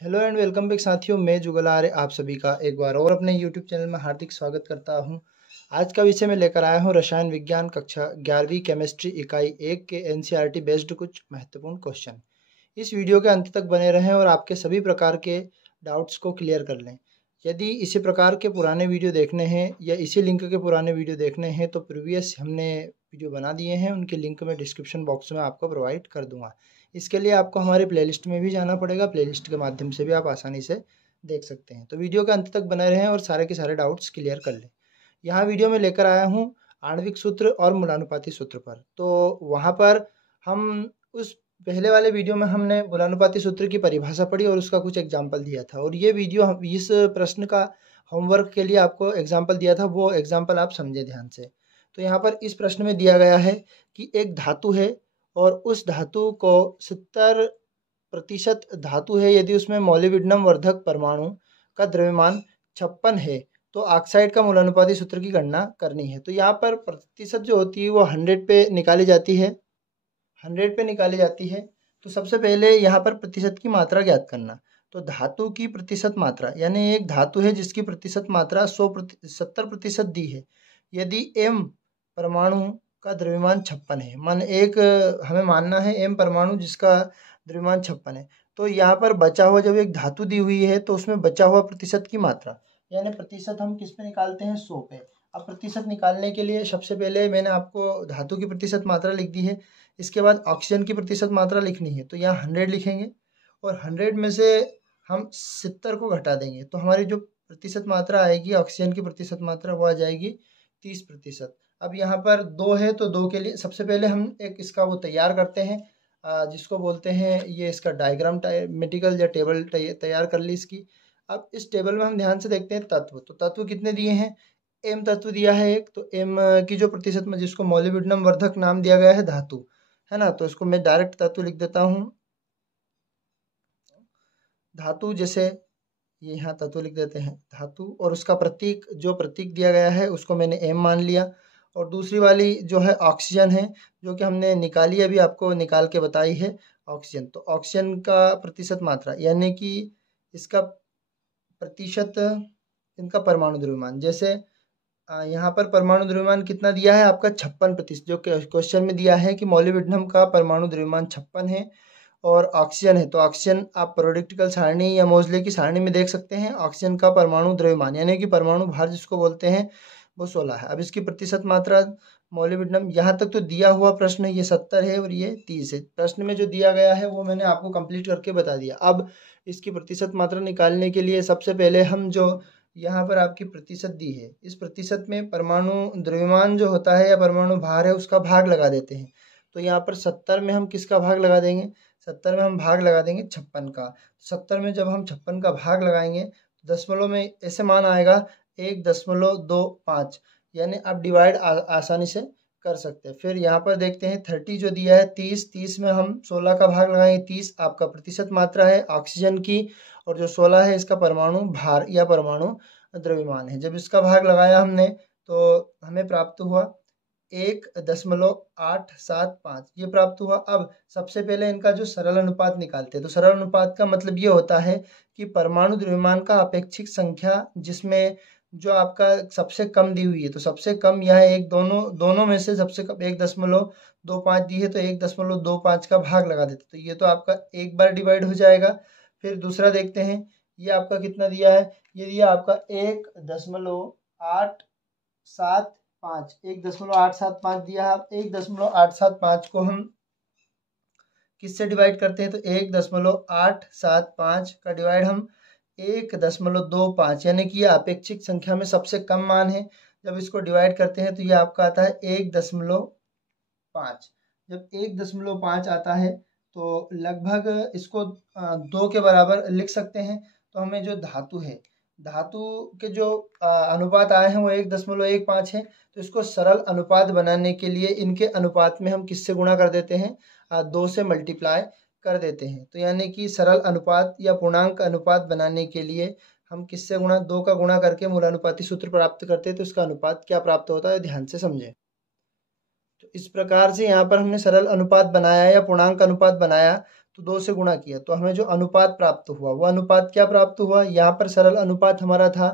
Hello and welcome back साथियों, मैं जुगल आर्य आप सभी का एक बार और अपने यूट्यूब चैनल में हार्दिक स्वागत करता हूं। आज का विषय मैं लेकर आया हूं रसायन विज्ञान कक्षा 11वीं केमिस्ट्री इकाई 1 के एनसीईआरटी बेस्ड कुछ महत्वपूर्ण क्वेश्चन। इस वीडियो के अंत तक बने रहें और आपके सभी प्रकार के डाउट्स को क्लियर कर लें। यदि इसी प्रकार के पुराने वीडियो देखने हैं या इसी लिंक के पुराने वीडियो देखने हैं तो प्रीवियस हमने वीडियो बना दिए हैं, उनके लिंक मैं डिस्क्रिप्शन बॉक्स में आपको प्रोवाइड कर दूंगा। इसके लिए आपको हमारे प्लेलिस्ट में भी जाना पड़ेगा, प्लेलिस्ट के माध्यम से भी आप आसानी से देख सकते हैं। तो वीडियो के अंत तक बने रहें और सारे के सारे डाउट्स क्लियर कर लें। यहाँ वीडियो में लेकर आया हूँ आणविक सूत्र और मूलानुपाती सूत्र पर। तो वहाँ पर हम उस पहले वाले वीडियो में हमने मूलानुपाती सूत्र की परिभाषा पढ़ी और उसका कुछ एग्जाम्पल दिया था, और ये वीडियो इस प्रश्न का होमवर्क के लिए आपको एग्जाम्पल दिया था, वो एग्जाम्पल आप समझे ध्यान से। तो यहाँ पर इस प्रश्न में दिया गया है कि एक धातु है और उस धातु को 70% धातु है, यदि उसमें मॉलिब्डेनम वर्धक परमाणु का द्रव्यमान 56 है तो ऑक्साइड का मूलानुपाती सूत्र की गणना करनी है। तो यहाँ पर प्रतिशत जो होती है वो 100 पे निकाली जाती है, 100 पे निकाली जाती है। तो सबसे पहले यहाँ पर प्रतिशत की मात्रा ज्ञात करना। तो धातु की प्रतिशत मात्रा, यानी एक धातु है जिसकी प्रतिशत मात्रा 70% दी है, यदि m परमाणु का द्रव्यमान 56 है, मन एक हमें मानना है m परमाणु जिसका द्रव्यमान 56 है, तो यहाँ पर बचा हुआ जब एक धातु दी हुई है तो उसमें बचा हुआ प्रतिशत की मात्रा, यानी प्रतिशत हम किस पे निकालते हैं, 100 पे। अब प्रतिशत निकालने के लिए सबसे पहले मैंने आपको धातु की प्रतिशत मात्रा लिख दी है, इसके बाद ऑक्सीजन की प्रतिशत मात्रा लिखनी है। तो यहाँ 100 लिखेंगे और 100 में से हम 70 को घटा देंगे, तो हमारी जो प्रतिशत मात्रा आएगी ऑक्सीजन की प्रतिशत मात्रा वो आ जाएगी 30%। अब यहाँ पर 2 है तो 2 के लिए सबसे पहले हम एक इसका वो तैयार करते हैं, जिसको बोलते हैं, ये इसका डायग्राम मेटिकल या टेबल तैयार कर ली इसकी। अब इस टेबल में हम ध्यान से देखते हैं तत्व, तो तत्व कितने दिए हैं, एम तत्व दिया है एक, तो एम की जो प्रतिशत में जिसको मॉलिब्डेनम वर्धक नाम दिया गया है धातु, है ना, तो इसको मैं डायरेक्ट तत्व लिख देता हूँ। धातु जैसे ये यहाँ तत्व लिख देते हैं धातु, और उसका प्रतीक जो प्रतीक दिया गया है उसको मैंने एम मान लिया। और दूसरी वाली जो है ऑक्सीजन है, जो कि हमने निकाली, अभी आपको निकाल के बताई है ऑक्सीजन। तो ऑक्सीजन का प्रतिशत मात्रा यानी कि इसका प्रतिशत, इनका परमाणु द्रव्यमान, जैसे यहाँ पर परमाणु द्रव्यमान कितना दिया है आपका 56%, जो क्वेश्चन में दिया है कि मॉलिब्डेनम का परमाणु द्रव्यमान 56 है और ऑक्सीजन है, तो ऑक्सीजन आप प्रोडिक्टिकल सारणी या मोजले की सारणी में देख सकते हैं। ऑक्सीजन का परमाणु द्रव्यमान यानी कि परमाणु भार जिसको बोलते हैं वो 16 है। अब इसकी प्रतिशत मात्रा मॉलिब्डेनम, यहाँ तक तो दिया हुआ प्रश्न ये 70 है और ये 30 है, प्रश्न में जो दिया गया है वो मैंने आपको कंप्लीट करके बता दिया। अब इसकी प्रतिशत मात्रा निकालने के लिए सबसे पहले हम जो यहाँ पर आपकी प्रतिशत दी है, इस प्रतिशत में परमाणु द्रव्यमान जो होता है या परमाणु भार है उसका भाग लगा देते हैं। तो यहाँ पर 70 में हम किसका भाग लगा देंगे, 70 में हम भाग लगा देंगे 56 का। 70 में जब हम 56 का भाग लगाएंगे तो दशमलव में ऐसे मान आएगा 1.25, यानी आप डिवाइड आसानी से कर सकते हैं। फिर यहाँ पर देखते हैं 30 जो दिया है 30 में हम 16 का भाग लगाएंगे, 30 आपका प्रतिशत मात्रा है ऑक्सीजन की, और जो 16 है इसका परमाणु भार या परमाणु द्रव्यमान है। जब इसका भाग लगाया हमने तो हमें प्राप्त हुआ 1.875, ये प्राप्त हुआ। अब सबसे पहले इनका जो सरल अनुपात निकालते हैं, तो सरल अनुपात का मतलब ये होता है कि परमाणु द्रव्यमान का अपेक्षिक संख्या जिसमें जो आपका सबसे कम दी हुई है, तो सबसे कम यह एक, दोनों में से सबसे कम 1.25 दी है तो 1.25 का भाग लगा देते, तो ये तो आपका एक बार डिवाइड हो जाएगा। फिर दूसरा देखते हैं, ये आपका कितना दिया है, ये दिया आपका 1.875 दिया है। 1.875 को हम किससे डिवाइड करते हैं, तो 1.875 का डिवाइड हम 1.25, यानी कि ये अपेक्षिक संख्या में सबसे कम मान है। जब इसको डिवाइड करते हैं तो ये आपका आता है 1.5। जब 1.5 आता है तो लगभग इसको 2 के बराबर लिख सकते हैं। तो हमें जो धातु है, धातु के जो अनुपात आए हैं वो 1.15 है, तो इसको सरल अनुपात बनाने के लिए इनके अनुपात में हम किससे गुणा कर देते हैं, 2 से मल्टीप्लाई कर देते हैं। तो यानी कि सरल अनुपात या पूर्णांक अनुपात बनाने के लिए हम किससे गुणा, 2 का गुणा करके मूलानुपाती सूत्र प्राप्त करते हैं। तो इसका अनुपात क्या प्राप्त होता है, ध्यान से समझें। तो इस प्रकार से यहाँ पर हमने सरल अनुपात बनाया या पूर्णांक अनुपात बनाया, तो 2 से गुणा किया तो हमें जो अनुपात प्राप्त हुआ वो अनुपात क्या प्राप्त हुआ, यहाँ पर सरल अनुपात हमारा था,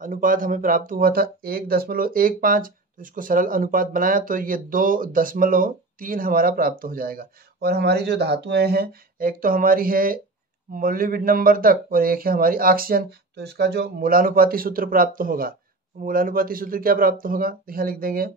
अनुपात हमें प्राप्त हुआ था 1.15, तो इसको सरल अनुपात बनाया तो ये 2.3 हमारा प्राप्त हो जाएगा। और हमारी जो धातुएं हैं, एक तो हमारी है मोलिब्डेनम वर्धक और एक है हमारी ऑक्सीजन, तो इसका जो मूलानुपाती सूत्र प्राप्त होगा, मूलानुपाती सूत्र क्या प्राप्त होगा, तो यहाँ लिख देंगे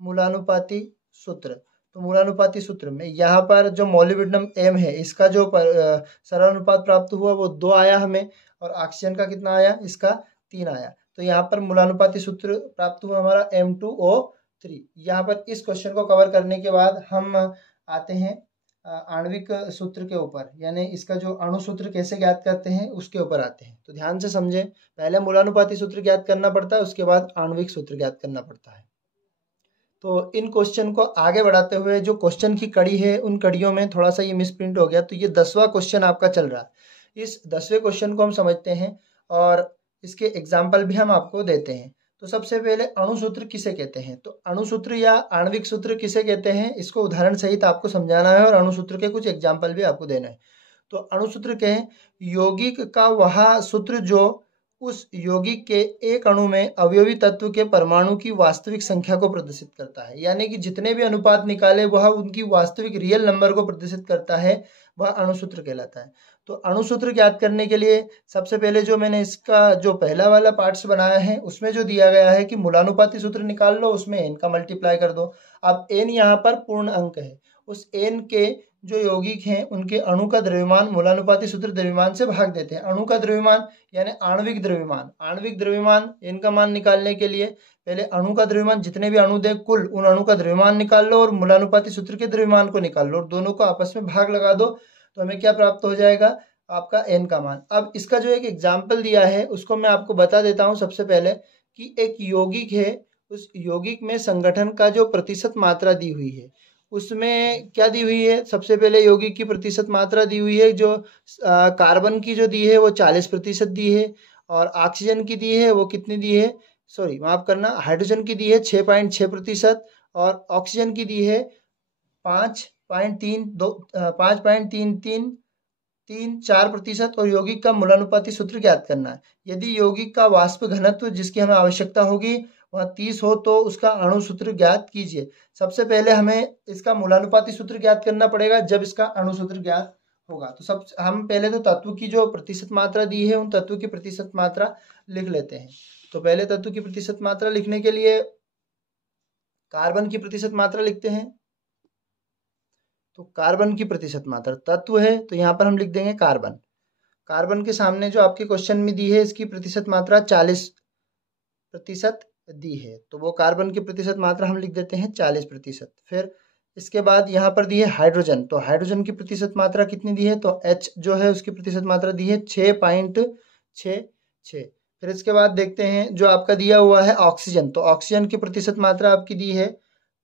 मूलानुपाती सूत्र। तो मूलानुपाती सूत्र में यहाँ पर जो मोलिब्डेनम M है इसका जो सरल अनुपात प्राप्त हुआ वो 2 आया हमें, और ऑक्सीजन का कितना आया, इसका 3 आया। तो यहाँ पर मूलानुपाती सूत्र प्राप्त हुआ हमारा M2O3। यहाँ पर इस क्वेश्चन को कवर करने के बाद हम आते हैं आणविक सूत्र के ऊपर, यानी इसका जो अणु सूत्र कैसे ज्ञात करते हैं उसके ऊपर आते हैं। तो ध्यान से समझें, पहले मूलानुपाती सूत्र ज्ञात करना पड़ता है, उसके बाद आणविक सूत्र ज्ञात करना पड़ता है। तो इन क्वेश्चन को आगे बढ़ाते हुए जो क्वेश्चन की कड़ी है उन कड़ियों में थोड़ा सा ये मिसप्रिंट हो गया, तो ये 10वां क्वेश्चन आपका चल रहा है। इस 10वें क्वेश्चन को हम समझते हैं और इसके एग्जाम्पल भी हम आपको देते हैं। तो सबसे पहले अणु सूत्र किसे कहते हैं, तो अणु सूत्र या आणविक सूत्र किसे कहते हैं, इसको उदाहरण सहित आपको समझाना है और अणु सूत्र के कुछ एग्जाम्पल भी आपको देना है। तो अणु सूत्र कहें यौगिक का वह सूत्र जो उस यौगिक के एक अणु में अवयवी तत्व के परमाणु की वास्तविक संख्या को प्रदर्शित करता है, यानी कि जितने भी अनुपात निकाले वह उनकी वास्तविक रियल नंबर को प्रदर्शित करता है, वह अणु सूत्र कहलाता है। तो अणु सूत्र ज्ञात करने के लिए सबसे पहले जो मैंने इसका जो पहला वाला पार्ट्स बनाया है उसमें जो दिया गया है कि मूलानुपाती सूत्र निकाल लो, उसमें n का मल्टीप्लाई कर दो। अब n यहाँ पर पूर्ण अंक है, उस n के जो यौगिक हैं उनके अणु का द्रव्यमान मूलानुपाती सूत्र द्रव्यमान से भाग देते हैं। अणु का द्रव्यमान यानी आणविक द्रव्यमान, आणविक द्रव्यमान n का मान निकालने के लिए पहले अणु का द्रव्यमान, जितने भी अणु दे कुल उन अणु का द्रव्यमान निकाल लो और मूलानुपाती सूत्र के द्रव्यमान को निकाल लो और दोनों को आपस में भाग लगा दो, तो हमें क्या प्राप्त हो जाएगा, आपका n का मान। अब इसका जो एक एग्जाम्पल दिया है उसको मैं आपको बता देता हूँ। सबसे पहले कि एक यौगिक है, उस यौगिक में संगठन का जो प्रतिशत मात्रा दी हुई है उसमें क्या दी हुई है, सबसे पहले यौगिक की प्रतिशत मात्रा दी हुई है, जो कार्बन की जो दी है वो 40% दी है, और ऑक्सीजन की दी है वो कितनी दी है, सॉरी माफ करना, हाइड्रोजन की दी है 6.6% और ऑक्सीजन की दी है 5.34% और यौगिक का मूलानुपाती सूत्र ज्ञात करना है। यदि यौगिक का वाष्प घनत्व जिसकी हमें आवश्यकता होगी वह 30 हो तो उसका अणु सूत्र ज्ञात कीजिए। सबसे पहले हमें इसका मूलानुपाती सूत्र ज्ञात करना पड़ेगा, जब इसका अणु सूत्र ज्ञात होगा तो हम पहले तो तत्व की जो प्रतिशत मात्रा दी है उन तत्व की प्रतिशत मात्रा लिख लेते हैं। तो पहले तत्व की प्रतिशत मात्रा लिखने के लिए कार्बन की प्रतिशत मात्रा लिखते हैं। तो कार्बन की प्रतिशत मात्रा तत्व है तो यहाँ पर हम लिख देंगे कार्बन। कार्बन के सामने जो आपके क्वेश्चन में दी है इसकी प्रतिशत मात्रा 40% दी है, तो वो कार्बन की प्रतिशत मात्रा हम लिख देते हैं 40%। फिर इसके बाद यहाँ पर दी है हाइड्रोजन, तो हाइड्रोजन की प्रतिशत मात्रा कितनी दी है, तो H जो है उसकी प्रतिशत मात्रा दी है 6.66। फिर इसके बाद देखते हैं जो आपका दिया हुआ है ऑक्सीजन, तो ऑक्सीजन की प्रतिशत मात्रा आपकी दी है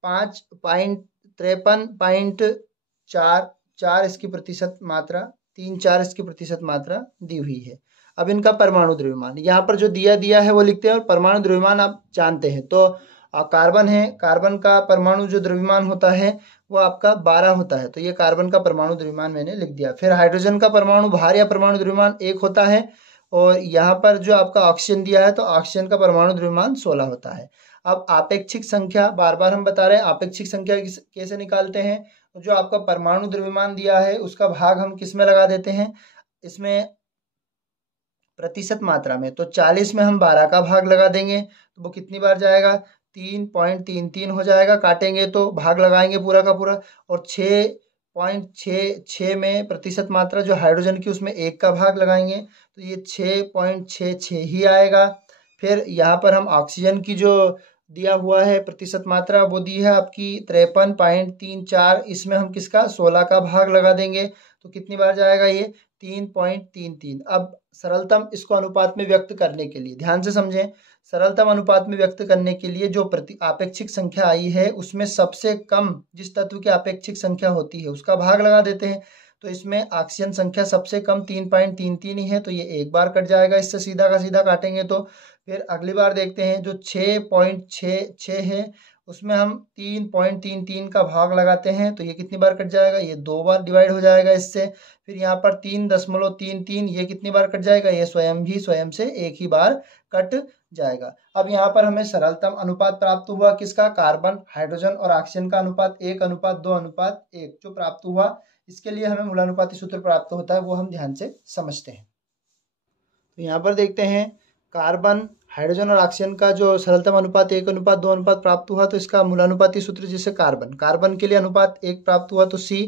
5.53.44 इसकी प्रतिशत मात्रा, 3-4 इसकी प्रतिशत मात्रा दी हुई है। अब इनका परमाणु द्रव्यमान यहाँ पर जो दिया है वो लिखते हैं और परमाणु द्रव्यमान आप जानते हैं। तो कार्बन है, कार्बन का परमाणु जो द्रव्यमान होता है वो आपका 12 होता है, तो ये कार्बन का परमाणु द्रव्यमान मैंने लिख दिया। फिर हाइड्रोजन का परमाणु भार या परमाणु द्रव्यमान 1 होता है और यहाँ पर जो आपका ऑक्सीजन दिया है तो ऑक्सीजन का परमाणु द्रव्यमान 16 होता है। अब आपेक्षिक संख्या बार बार हम बता रहे हैं, आपेक्षिक संख्या कैसे निकालते हैं, जो आपका परमाणु द्रव्यमान दिया है उसका भाग हम किस में लगा देते हैं, इसमें प्रतिशत मात्रा में, तो 40 में हम 12 का भाग लगा देंगे तो वो कितनी बार जाएगा, 3.33 हो जाएगा। काटेंगे तो भाग लगाएंगे पूरा का पूरा, और 6.66 में प्रतिशत मात्रा जो हाइड्रोजन की उसमें 1 का भाग लगाएंगे तो ये 6.66 ही आएगा। फिर यहाँ पर हम ऑक्सीजन की जो दिया हुआ है प्रतिशत मात्रा वो दी है आपकी 53.34, इसमें हम किसका 16 का भाग लगा देंगे तो कितनी बार जाएगा, ये 3.33। अब सरलतम इसको अनुपात में व्यक्त करने के लिए ध्यान से समझें, सरलतम अनुपात में व्यक्त करने के लिए जो आपेक्षिक संख्या आई है उसमें सबसे कम जिस तत्व की आपेक्षिक संख्या होती है उसका भाग लगा देते हैं। तो इसमें ऑक्सीजन संख्या सबसे कम 3.33 ही है तो ये 1 बार कट जाएगा, इससे सीधा का सीधा काटेंगे। तो फिर अगली बार देखते हैं जो 6.66 है उसमें हम 3.33 का भाग लगाते हैं तो ये कितनी बार कट जाएगा, ये 2 बार डिवाइड हो जाएगा इससे। फिर यहाँ पर 3.33 ये कितनी बार कट जाएगा, ये स्वयं से एक ही बार कट जाएगा। अब यहाँ पर हमें सरलतम अनुपात प्राप्त हुआ किसका, कार्बन, हाइड्रोजन और ऑक्सीजन का अनुपात 1:2:1 जो प्राप्त हुआ। इसके लिए हमें मूलानुपाती सूत्र प्राप्त होता है, वो हम ध्यान से समझते हैं। तो यहाँ पर देखते हैं कार्बन, हाइड्रोजन और ऑक्सीजन का जो सरलतम अनुपात 1:2:1 प्राप्त हुआ, तो इसका मूलानुपाती सूत्र जैसे कार्बन के लिए अनुपात 1 प्राप्त हुआ तो C,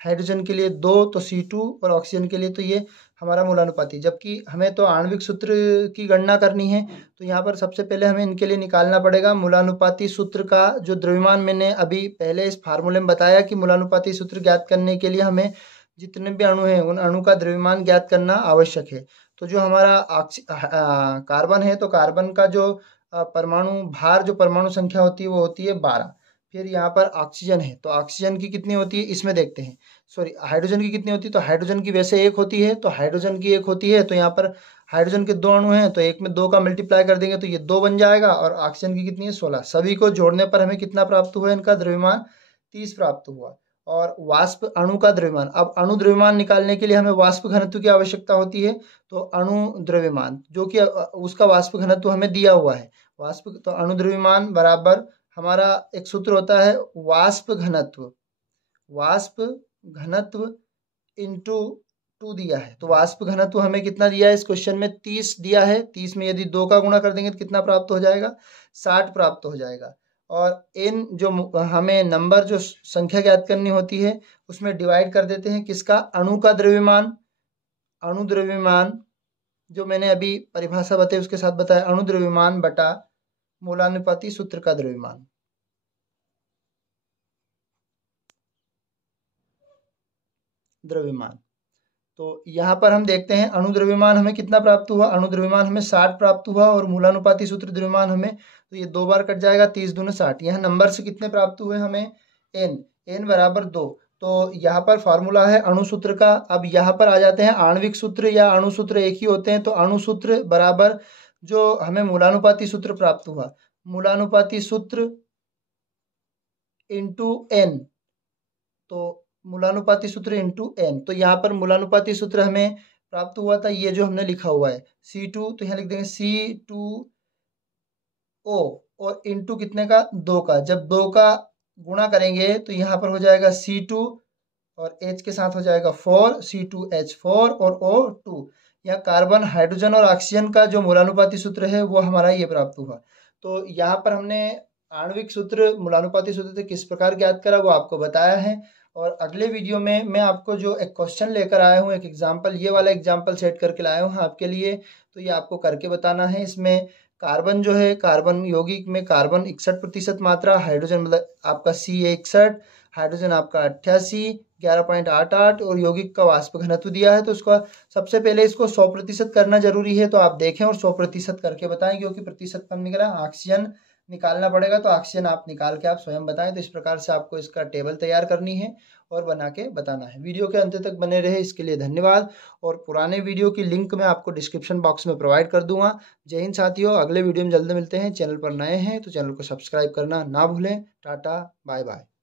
हाइड्रोजन के लिए 2 तो C2 और ऑक्सीजन के लिए तो ये हमारा मूलानुपाती। जबकि हमें तो आणविक सूत्र की गणना करनी है, तो यहाँ पर सबसे पहले हमें इनके लिए निकालना पड़ेगा मूलानुपाती सूत्र का जो द्रव्यमान। मैंने अभी पहले इस फार्मूले में बताया कि मूलानुपाती सूत्र ज्ञात करने के लिए हमें जितने भी अणु हैं उन अणु का द्रव्यमान ज्ञात करना आवश्यक है। तो जो हमारा कार्बन है, तो कार्बन का जो परमाणु भार, जो परमाणु संख्या होती है वो होती है 12। फिर यहाँ पर ऑक्सीजन है, तो ऑक्सीजन की कितनी होती है इसमें देखते हैं, सॉरी हाइड्रोजन की कितनी होती है, तो हाइड्रोजन की वैसे 1 होती है, तो हाइड्रोजन की 1 होती है। तो यहाँ पर हाइड्रोजन के 2 अणु हैं, तो 1 में 2 का मल्टीप्लाई कर देंगे तो ये 2 बन जाएगा। और ऑक्सीजन की कितनी है 16। सभी को जोड़ने पर हमें कितना प्राप्त हुआ, इनका द्रव्यमान 30 प्राप्त हुआ। और वाष्प अणु का द्रव्यमान, अब अणु द्रव्यमान निकालने के लिए हमें वाष्प घनत्व की आवश्यकता होती है। तो अणु द्रव्यमान जो कि उसका वाष्प घनत्व हमें दिया हुआ है, तो अणु द्रव्यमान बराबर हमारा एक सूत्र होता है वाष्प घनत्व इंटू 2 दिया है। तो वाष्प घनत्व हमें कितना दिया है इस क्वेश्चन में, 30 दिया है। 30 में यदि 2 का गुणा कर देंगे तो कितना प्राप्त हो जाएगा, 60 प्राप्त हो जाएगा। और इन जो हमें नंबर जो संख्या ज्ञात करनी होती है उसमें डिवाइड कर देते हैं किसका, अणु का द्रव्यमान। अणु द्रव्यमान जो मैंने अभी परिभाषा बताई उसके साथ बताया, अणु द्रव्यमान बटा मूलानुपाती सूत्र का द्रव्यमान। तो यहाँ पर हम देखते हैं अणु द्रव्यमान हमें कितना प्राप्त हुआ, अणु द्रव्यमान हमें 60 प्राप्त हुआ। और मूलानुपाती सूत्र द्रव्यमान हमें, तो ये 2 बार कट जाएगा, 30 दूनी 60। यहाँ नंबर से कितने प्राप्त हुए हमें, n बराबर 2। तो यहाँ पर फॉर्मूला है अणु सूत्र का। अब यहाँ पर आ जाते हैं आणविक सूत्र या अणु सूत्र एक ही होते हैं। तो अणु सूत्र बराबर जो हमें मूलानुपाती सूत्र प्राप्त हुआ, मूलानुपाती सूत्र इंटू n, तो मूलानुपाती सूत्र इंटू n। तो यहाँ पर मूलानुपाती सूत्र हमें प्राप्त हुआ था, ये जो हमने लिखा हुआ है C2, तो यहाँ लिख देंगे C2O और इंटू कितने का, 2 का। जब 2 का गुणा करेंगे तो यहाँ पर हो जाएगा C2 और H के साथ हो जाएगा 4, C2H4 और O2। यहाँ कार्बन, हाइड्रोजन और ऑक्सीजन का जो मूलानुपाती सूत्र है वो हमारा ये प्राप्त हुआ। तो यहाँ पर हमने आणविक सूत्र मूलानुपाती सूत्र से किस प्रकार ज्ञात करा वो आपको बताया है। और अगले वीडियो में मैं आपको जो एक क्वेश्चन लेकर आया हूँ, एक एग्जाम्पल, ये वाला एग्जाम्पल सेट करके लाया हूँ आपके लिए। तो ये आपको करके बताना है। इसमें कार्बन जो है, कार्बन यौगिक में कार्बन 61% मात्रा, हाइड्रोजन मतलब आपका C 61, हाइड्रोजन आपका 88, 11.88 और यौगिक का वाष्प घनत्व दिया है। तो उसका सबसे पहले इसको 100% करना जरूरी है। तो आप देखें और 100% करके बताएं, क्योंकि प्रतिशत कम निकला, ऑक्सीजन निकालना पड़ेगा। तो ऑक्सीजन आप निकाल के आप स्वयं बताएं। तो इस प्रकार से आपको इसका टेबल तैयार करनी है और बना के बताना है। वीडियो के अंत तक बने रहे इसके लिए धन्यवाद। और पुराने वीडियो की लिंक मैं आपको डिस्क्रिप्शन बॉक्स में प्रोवाइड कर दूंगा। जय हिंद साथियों, अगले वीडियो में जल्द मिलते हैं। चैनल पर नए हैं तो चैनल को सब्सक्राइब करना ना भूलें। Tata, bye bye.